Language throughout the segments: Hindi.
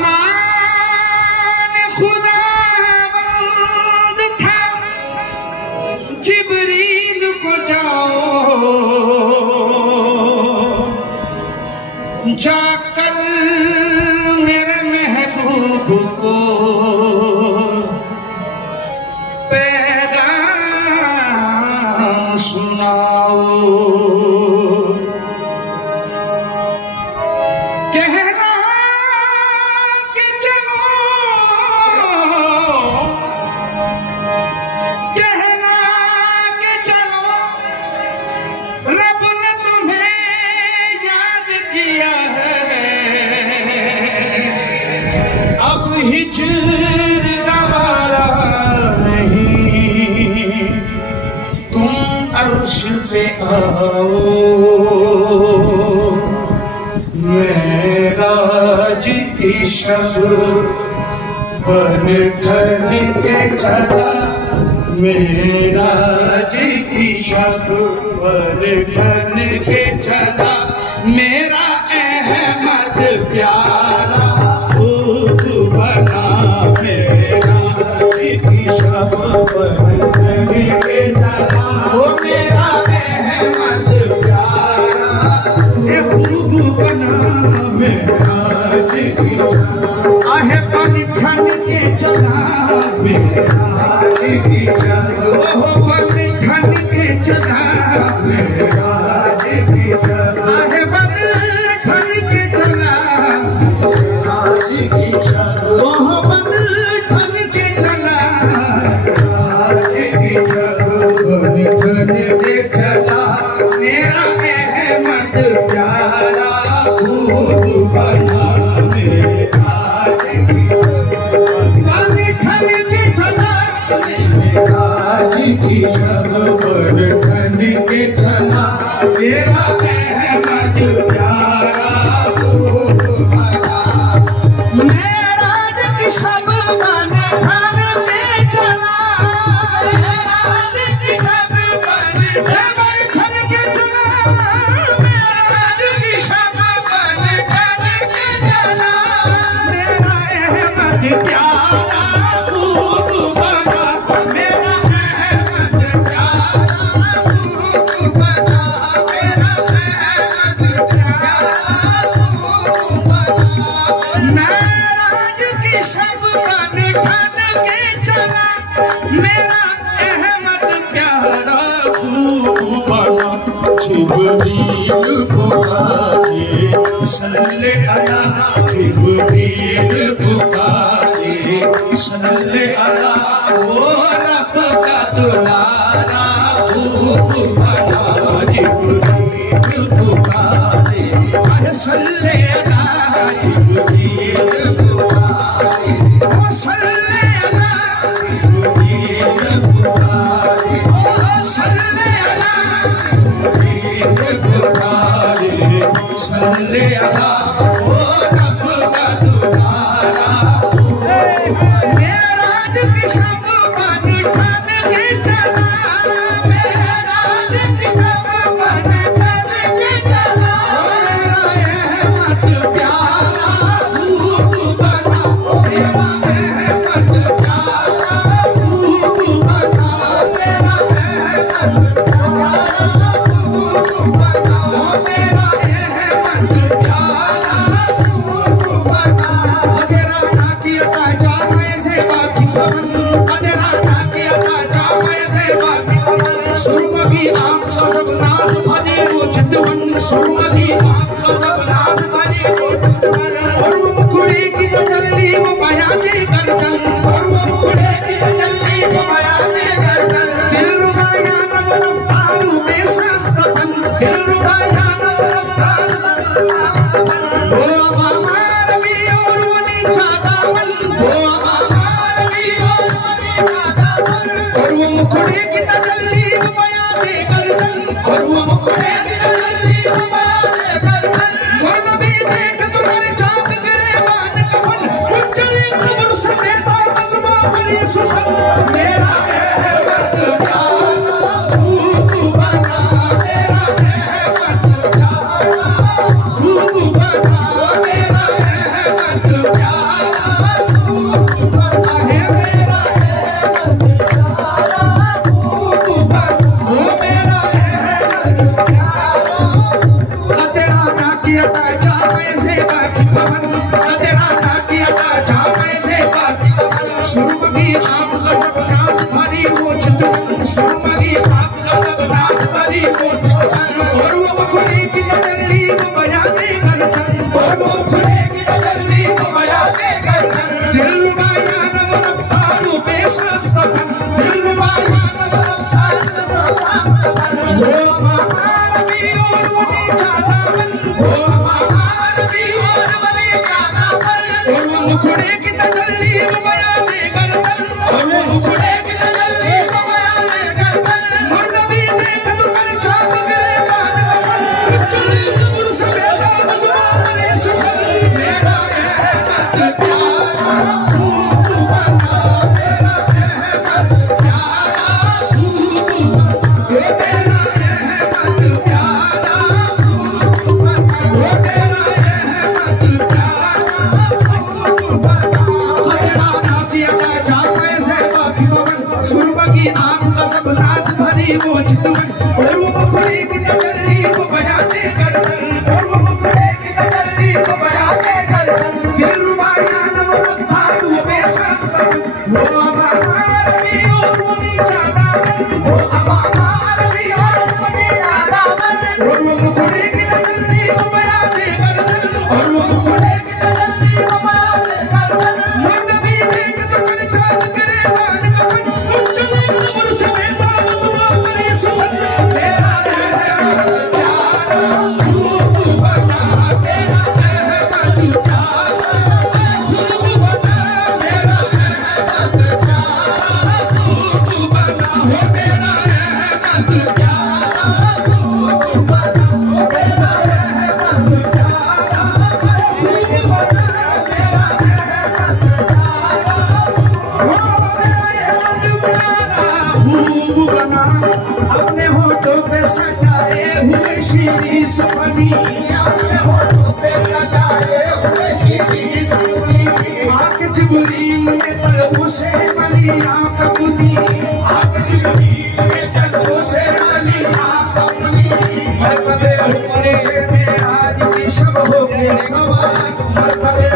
फरमान खुदावंद था, जिब्रील को जाओ जाकर मेरे महबूब को पैगाम सुनाओ। पे आओ मेराज की शब बन ठन के चला, मेराज की शब बन ठन के चला, मेरा अहमद प्यारा खूब बना, मेराज की शब बन ठन के चला, वो मेरा अहमद प्यारा खूब बना, मेराज की शब आहे बन ठन के चला, मेराज की शब ओह बन ठन के चला, मेराज की शब आहे बन ठन के चला, मेराज की शब ओह बन ठन के चला, मेराज की शब बन ठन के चला, मेरा अहमद प्यारा खूब बना, मेराज की शब बन ठन के चला, मेराज की शब बन ठन मेरा अहमद प्यारा खूब भला। मेराज की शब बन ठन के चला, मेराज की शब बन ठन के चला, मेराज की शब बन ठन के चला। मेरा अहमद प्यारा खूब भला, मेरा अहमद प्यारा खूब भला, मेरा अहमद प्यारा खूब भला। मेराज की शब बन ठन के चला, मेरा अहमद प्यारा खूब भला। जिब्रील पुकारे सल्ले अला, जिब्रील पुकारे सल्ले अला, वो रब का दुलारा खूब भला। जिब्रील पुकारे सल्ले अला, जिब्रील पुकारे सल्ले अला, जिब्रील पुकारे सल्ले अला, जिब्रील पुकारे सल्ले अला, वो रब का दुलारा। मेराज की शब बन ठन के चला, मेराज की शब बन ठन के चला। मेरा अहमद प्यारा खूब भला, मेरा अहमद प्यारा खूब भला, मेरा अहमद प्यारा खूब भला, मेरा अहमद प्यारा खूब भला। तेरा ना किया था जामे से बाकी कवन, तेरा ना किया था जामे से बाकी कवन। सुरमा की आँख का सब नाज भरी वो चितवन, सुरमा की आँख का सब नाज भरी वो चितवन। और वो मुखड़े की तजल्ली वो बयाने गर्दन, और वो मुखड़े की तजल्ली वो बयाने गर्दन। दिलरुबाया नव रफ्तारू बेसास रतन, दिलरुबाया नव रफ्तारू वो अमार भी और वो नीचा दामन, वो अमार भी और वो नीचा दामन। और वो मुखड़े की तजल्ली वो बयाने गर्दन, और वो मुखड़े की तजल्ली वो बयाने गर्दन। और नबी देख तुम्हारे चाँद गिरेबान कफन, उज्जली कब्र समेत कस्बा बड़ी सुसन। मेरा अहमद प्यारा खूब भला, मेरा अहमद प्यारा खूब भला, मेरा अहमद प्यारा खूब भला है। मेरा अहमद प्यारा खूब भला, ओ मेरा अहमद प्यारा। तेरा ना किया था जामे से बाकी कवन, तेरा ना किया था जामे से बाकी कवन। सुरमा की आँख का सब नाज भरी वो चितवन, सुरमा की आँख का सब नाज भरी वो चितवन। और वो मुखड़े की तजल्ली वो बयाने गर्दन, और वो मुखड़े की तजल्ली वो बयाने गर्दन। दिलरुबाया नव रफ्तारू बेसास रतन, दिलरुबाया नव रफ्तारू वो अमार भी और वो नीचा दामन, वो अमार भी और वो नीचा दामन। और वो मुखड़े की तजल्ली वो बयाने गर्दन, और वो मुखड़े की तजल्ली वो बयाने गर्दन। और नबी देख तुम्हारे चाँद गिरेबान कफन, उज्जली कब्र समेत कस्बा बड़ी सुसन। मेरा अहमद प्यारा खूब भला, मेरा अहमद प्यारा खूब भला, मेरा अहमद प्यारा खूब भला, मेरा अहमद प्यारा खूब भला। तेरा ना किया था जामे से बाकी कवन, सुरमा की आँख का सब नाज भरी वो चितवन। और वो मुखड़े की तजल्ली वो बयाने गर्दन, और वो मुखड़े की तजल्ली वो बयाने गर्दन। दिलरुबाया नव रफ्तारू बेसास रतन, वो अमार भी और वो नीचा दामन, वो अमार भी और वो नीचा दामन। और वो मुखड़े की तजल्ली वो बयाने गर्दन, और वो मुखड़े की तजल्ली वो बयाने गर्दन। और नबी देख तुम्हारे चाँद गिरेबान कफन, उज्जली कब्र समेत कस्बा बड़ी सुसन। मेरा होठों पे सजाए हुए शीरी सुपनी अपने होठों पे सजाए हुए शीरी सुनी आके जिब्रील ने तलबों से मलिया कबूली आखिरी में चलो से अली अपनी मरतबे ऊपर से मेराज की शब हो के सवार मरतबे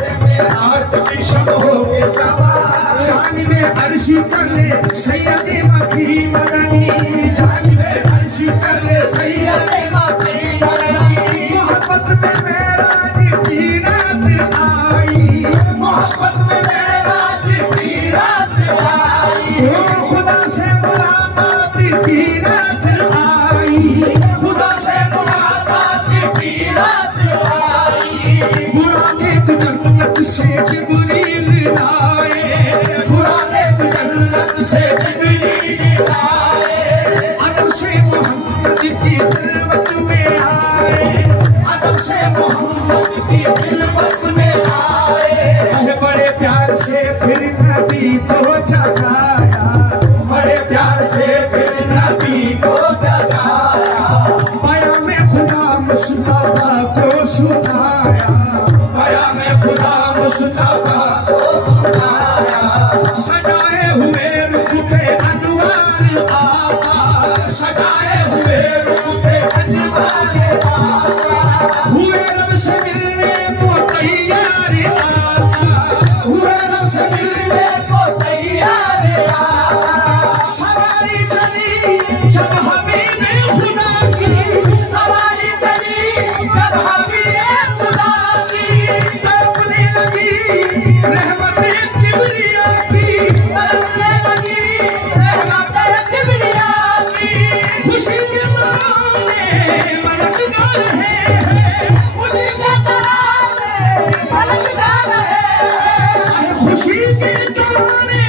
से मेराज की शब हो के सवार जान में अर्शी चले सैयद मकी मदनी जान में अर्शी चले सैयद मकी मदनी मोहब्बत में मेराज की रात आई मोहब्बत में मेराज की रात आई ओ खुदा से मुलाकात की रात आई खुदा से मुलाकात की रात आई बुराने तो जन्नत से जिब्रील लाए पुराने जन्नत से जिब्रील आए अदब से मोहम्मद की खिलवत में आए अदब से मोहम्मद की खिलवत में आए बड़े प्यार से फिर नबी को जगाया बड़े प्यार से फिर नबी को जगाया पाया में खुदा मुस्तफा को सुनाया पाया में खुदा मुस्तफा को सुनाया सजाए हुए रुख पे अनवार आका सजाए हुए रूह पे अनवार आका हुए रब से मिलने को तैयार आका हुए रब से मिलने को तैयार आका सवारी चली जब हबीब खुदा की सवारी चली जब हबीब खुदा की तड़पने लगी रहमत किबरिया की तड़पने लगी रहमत किबरिया की खुशी के माने मलक गा रहे हैं उसी के तराने मलक गा रहे हैं खुशी के दौराने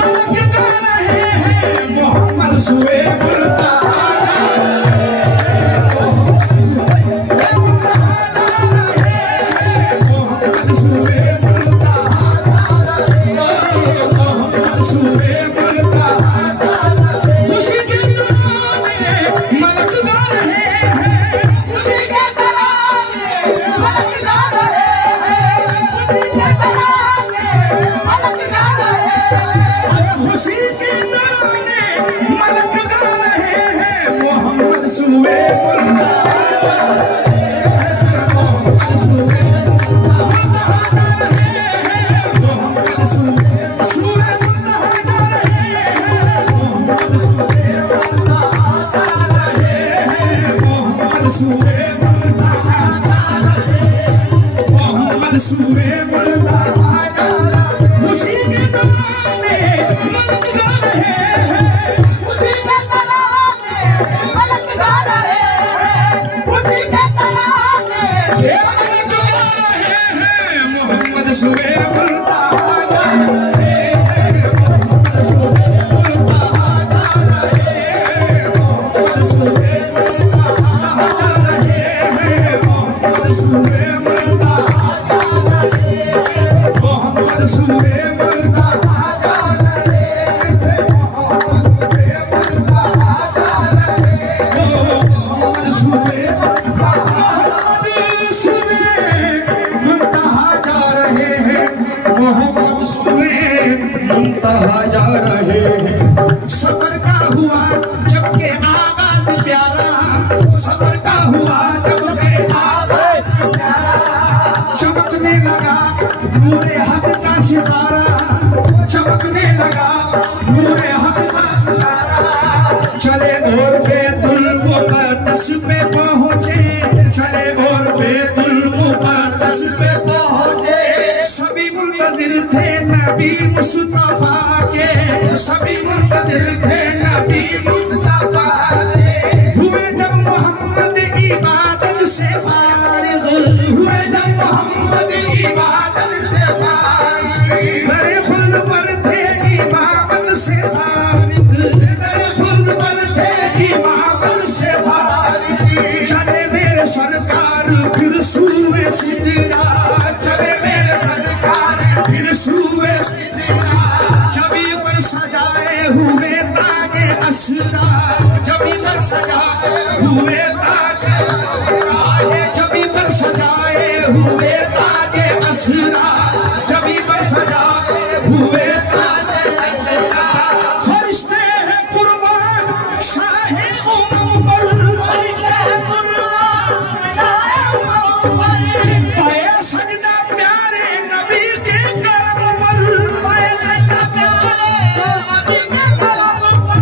मलक गा रहे हैं मोहम्मद सुए बोलता मोहम्मद सुए बोलता मोहम्मद सुए बोलता खुशी के दौराने मलक गा रहे हैं उसी के तराने मलक गा रहे हैं उसी के तराने मलक गा रहे हैं खुशी के दौराने मलक गा रहे हैं मोहम्मद सुए बोलता मोहम्मद सुए बोलता जा रहे हैं मोहम्मद सुए बोलता जा रहे हैं मोहम्मद सुए बोलता जा रहे हैं मोहम्मद सुए बोलता जा रहे हैं मोहम्मद सुए बोलता जा खुशी के दौराने मलक गा रहे हैं उसी के तराने मलक गा रहे हैं उसी के तराने ये मलक गा रहे हैं मोहम्मद सुए बोलता जा रहे हैं मोहम्मद सुए बोलता जा रहे हैं मोहम्मद सुए बोलता जा रहे हैं मोहम्मद सुए बोलता जा रहे हैं मोहम्मद सुए बोलता जा रहे हैं मोहम्मद सुए मोहम्मद सुए मुंतहा जा रहे हैं मोहम्मद सुए मुंतहा जा रहे हैं सफर का हुआ जब के आगाज प्यारा सफर का हुआ जब के आगाज चमकने लगा नूरे हक का सितारा चमकने लगा नूरे हक का सितारा चले और बेतुल मुक़द्दस पे पहुंचे चले और बेतुल मुक़द्दस पे पहुंचे सभी मुंतजिर थे नबी मुस्तफा के सभी मुंतजिर थे नबी मुस्तफा के हुए जब मोहम्मद इबादत से फारिग हुए जब मोहम्मद इबादत से फारिग मेरे खुल्द पर थे इमामत से फारिग मेरे खुल्द पर थे इमामत से फारिग चले मेरे सरकार फिर सूए सिदरा चले मेरे सरकार फिर सूए सिदरा जबी पर सजाए हुए ताजे असरा जबी पर सजाए हुए ताजे आए जबी पर सजाए हुए ताजे असरा जबी पर सजाए हुए ताजे असरा फरिश्ते हैं कुर्बान शाहे उमम पर फरिश्ते हैं कुर्बान शाहे उमम पर पाए सजदा प्यारे नबी के करम पर पाए सजदा प्यारे नबी के करम पर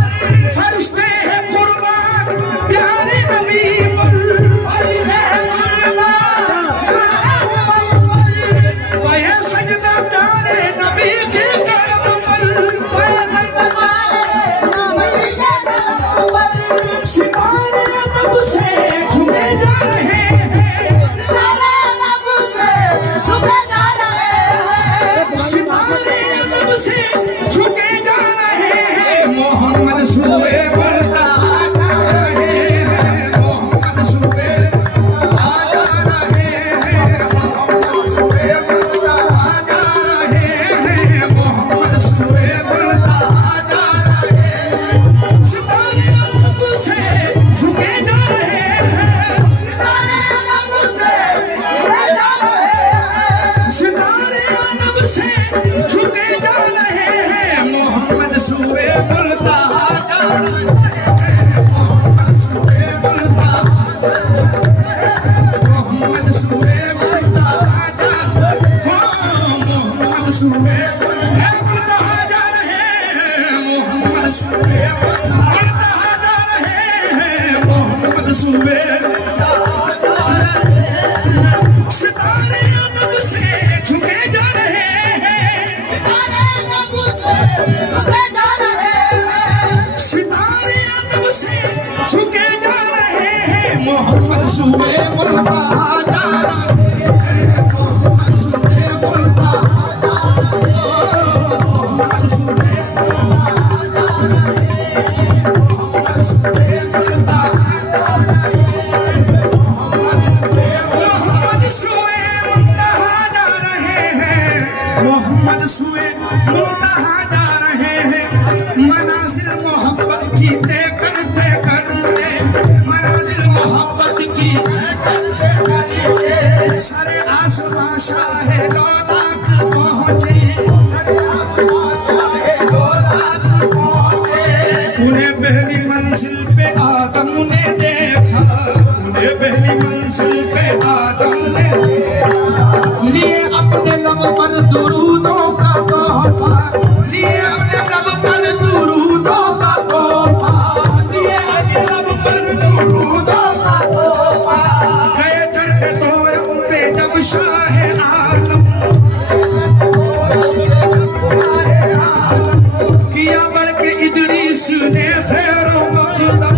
फरिश्ते हैं कुर्बान प्यारे नबी पर फरिश्ते हैं कुर्बान पाए सजदा प्यारे नबी के करम पर पाए सजदा नबी के करम पर सितारे तब से झुके जा रहे हैं सितारे तब से झुके जा रहे हैं सितारे तब से झुके जा रहे हैं मोहम्मद सूबे बढ़ता जा रहे हैं मोहम्मद सूबे आ जा रहे हैं मोहम्मद सूबे बढ़ता जा रहे हैं मोहम्मद सूबे बढ़ता जा रहे हैं सितारे तब से झुके जा रहे हैं सितारे तब से झुके जा रहे हैं सितारे तब से झुके जा रहे हैं मोहम्मद सूबे बढ़ता जा रहे हैं मोहम्मद सूबे बढ़ता मोहम्मद सूबे बढ़ता जा मोहम्मद सूबे बढ़ता जा रहे हैं मोहम्मद सूबे बढ़ता जा रहे हैं मोहम्मद सूबे बढ़ता जा रहे हैं सितारे तब से झुके जा रहे हैं सितारे तब से झुके जा रहे हैं सितारे तब से झुके जा रहे हैं मोहम्मद सूबे बढ़ता जा रहे हैं मोहम्मद सूबे बढ़ता जा रहे हैं मोहम्मद सूबे बढ़ता जा रहे हैं मोहम्मद सूबे बढ़ता जा रहे हैं मोहम्मद सूबे मुंतहा जा रहे हैं मोहम्मद सूबे मुंतहा जा रहे हैं मनाजिल मोहब्बत की तय करते करते मनाजिल मोहब्बत की करते करते सारे आसमां शाहे लौलाक पहुंचे सारे आसमां शाहे लौलाक पहुंचे उन्हें पहली मंजिल पे आदम ने देखा उन्हें पहली मंजिल पे आदम ने देखा लिए अपने लब पर दुरूदों का तोहफा लिए अपने लब पर दुरूदों का तोहफा लिए अपने लब पर दुरूदों का तोहफा गए चरखे तोयों पे जब शाह आलम किया बढ़ के इदरीस ने खैरो मकदम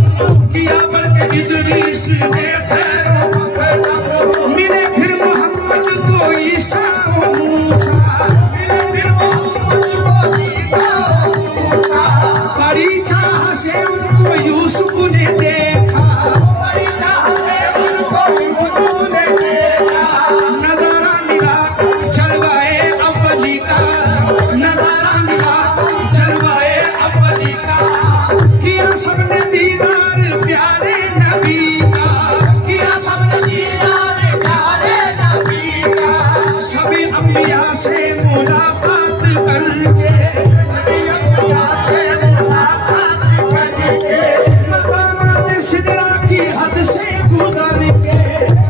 किया बढ़ के इदरीस ने खैरो मकदम मिले फिर मोहम्मद को ईसा व मूसा मिले फिर मोहम्मद को ईसा व मूसा बड़ी चाह से उनको यूसुफ ने देखा बड़ी चाह से उनको यूसुफ ने देखा नजारा मिला जलवाए अव्वली का नजारा मिला जलवाए अव्वली का किया सबने दीदार प्यारे नबी का किया सबने दीदार प्यारे नबी का सभी अंबिया से मुलाकात करके सभी अंबिया से मुलाकात करके मकामात सिदरा की हद से गुजर के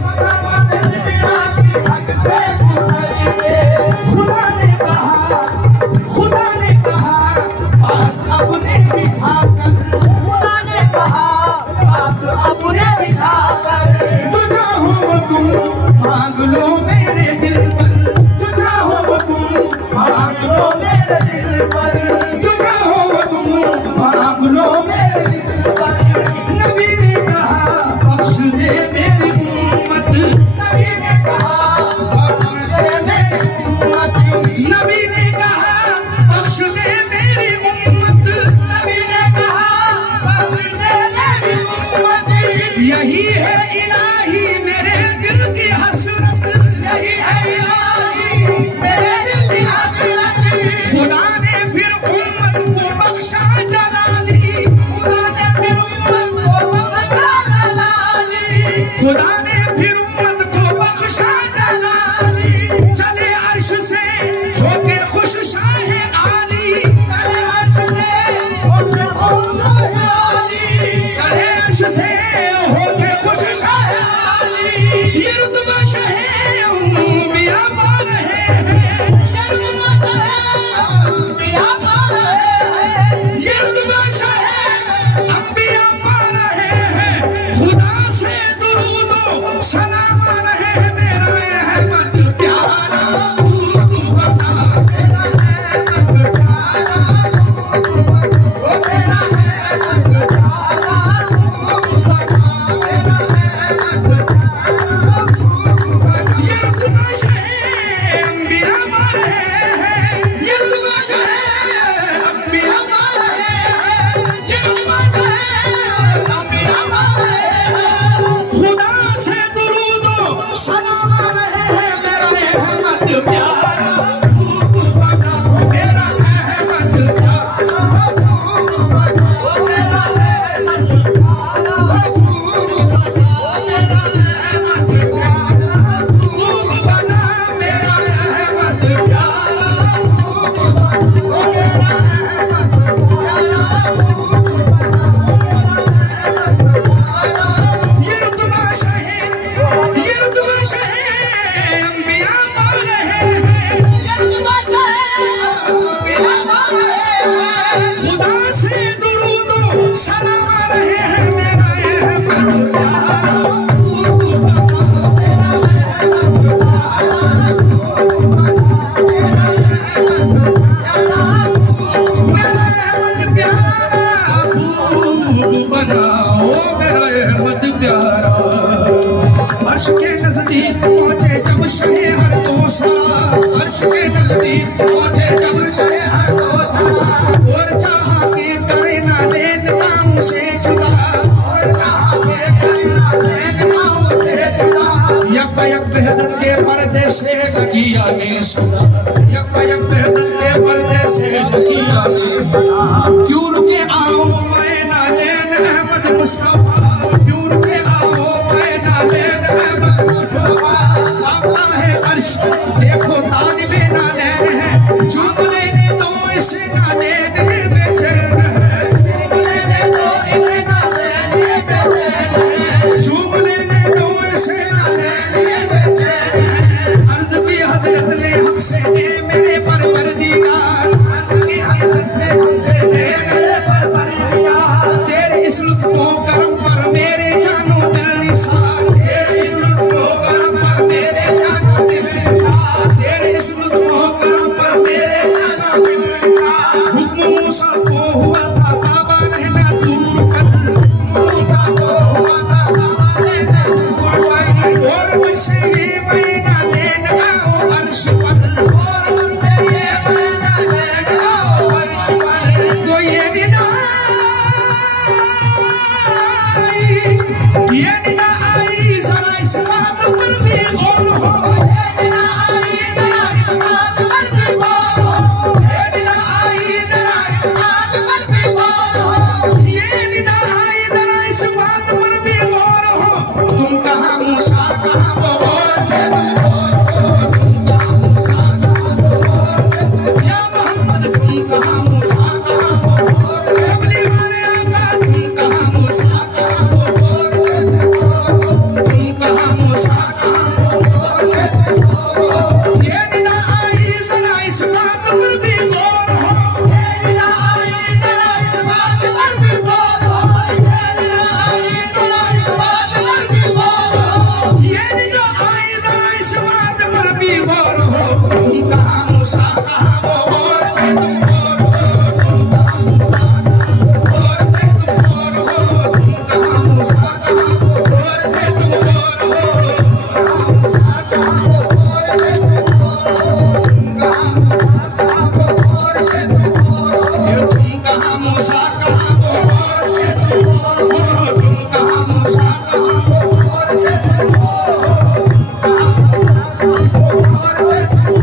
मकामात सिदरा की हद से गुजर के खुदा ने कहा पास अपने बिठा कर खुदा ने कहा पास अपने बिठा कर जो चाहो वो तुम मांग लो मेरे दिल पर जो चाहो वो तुम मांग लो मेरे दिल पर जो चाहो वो तुम मांग लो मेरे दिल पर नबी ने कहा बख्श दे मेरी उम्मत नबी ने कहा बख्श दे मेरी उम्मत नबी ने कहा बख्श दे मेरी उम्मत नबी ने कहा बख्श दे मेरी उम्मत यही है इलाही मेरे दिल की हसरत यही है इलाही मेरे दिल की हसरत खुदा ने फिर प्यूर के आओ पैना लेन अहमद मुस्तफा कांपता है अर्श देखो तालिबे नालैन है चूम लेने दो इसे नालैन ये बेचैन है चूम लेने दो इसे नालैन ये बेचैन है अर्ज की हजरत ने हक से दे मेरे परवरदिगार तेरे इस लुत्फो करम पर मेरे जानो दिल निसार तेरे इस लुत्फो करम पर मेरे जानो दिल निसार तेरे इस लुत्फो करम पर मेरे जानो दिल निसार हुक्म मूसा को हुआ था बाबा रहना दूर पर मूसा को हुआ था बाबा रहना दूर पर और मुझसे ये महीना लेना आओ अर्श पर और मुझसे ये महीना लेना आओ अर्श पर तो ये निदा आई जरा इस बात पर भी गौर हो ये निदा आई जरा इस बात पर भी गौर हो ये निदा आई जरा इस बात पर भी गौर हो ये निदा आई जरा इस बात पर भी गौर हो तुम कहाँ मूसा कहाँ वो और थे तुम कहाँ मूसा कहाँ वो और थे या मोहम्मद तुम कहाँ मूसा कहाँ वो और थे कमली वाले आका तुम कहाँ मूसा कहाँ वो और थे तुम कहाँ मूसा कहाँ वो और थे ये निदा आई जरा इस बात पर भी गौर हो ये निदा आई जरा इस बात पर भी गौर हो ये निदा आई जरा इस बात पर भी गौर हो ये निदा आई जरा इस बात पर भी गौर हो तुम कहाँ मूसा कहाँ वो और थे तुम और हो तुम कहाँ मूसा और थे तुम और हो तुम कहाँ मूसा कहाँ और थे तुम और हो तुम कहाँ मूसा कहाँ वो और थे तुम और हो तुम कहाँ मूसा कहाँ वो और थे तुम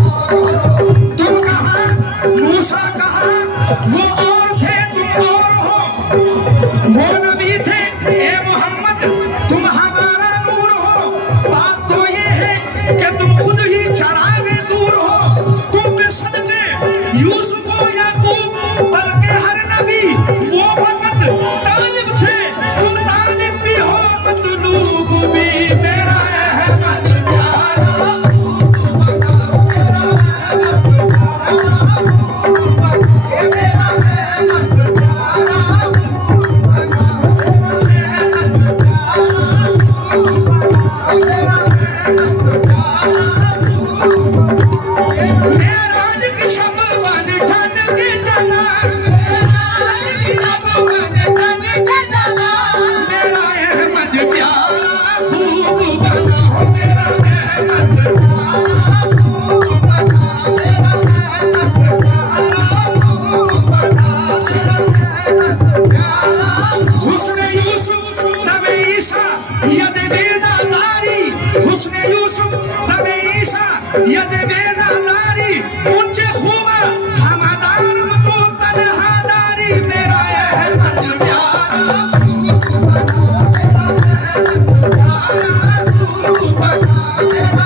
तुम कहाँ मूसा कहाँ वो और थे तुम और हो वो नबी थे ए मोहम्मद तुम हमारा नूर हो बात तो ये है कि तुम खुद ही चरागे दूर हो तुम पे सदके यूसुफ हो याकूब बल्कि हर नबी वो वक्त तालिब थे तुम तालिब भी हो मतलूब भी मेरा अहमद प्यारा खूब बना मेरा अहमद प्यारा खूब बना ये मेरा अहमद प्यारा खूब बना मेरा अहमद प्यारा खूब बना मेरा अहमद प्यारा खूब बना मेराज की शब बन ठन के चला मेराज की शब बन ठन के चला मेरा अहमद प्यारा खूब बना हो मेरा अहमद प्यारा खूब बना मेरा अहमद प्यारा खूब बना मेरा अहमद प्यारा हुस्न यूसुफ तबे ईसा यद बेज़ादारी हुस्न यूसुफ तबे ईसा यद बेज़ादारी ऊंचे खूबा हमादार तो तन्हादारी मेरा अहमद प्यारा खूब बना मेरा अहमद प्यारा खूब बना मेरा अहमद प्यारा खूब बना मेरा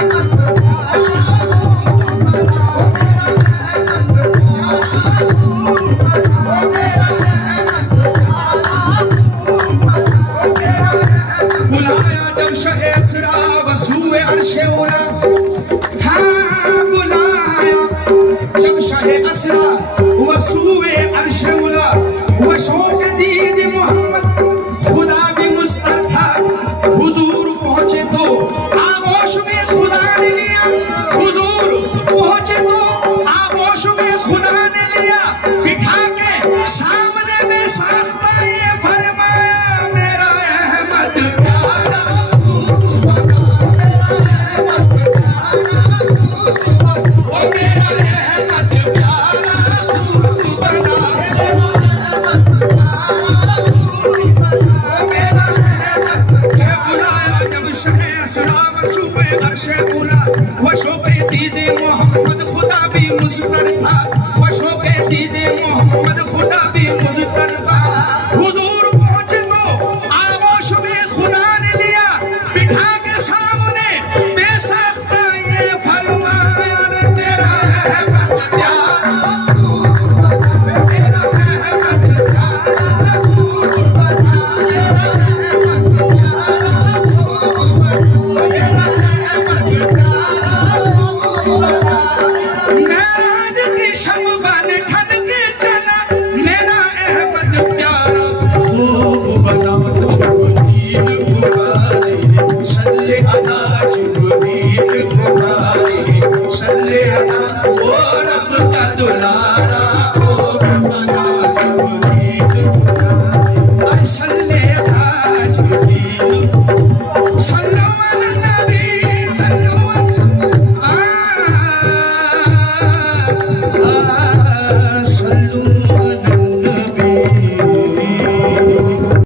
अहमद प्यारा खूब बना मेरा अहमद प्यारा खूब बना मेरा बुलाया जब शहे असरा वसूए अर्शे उला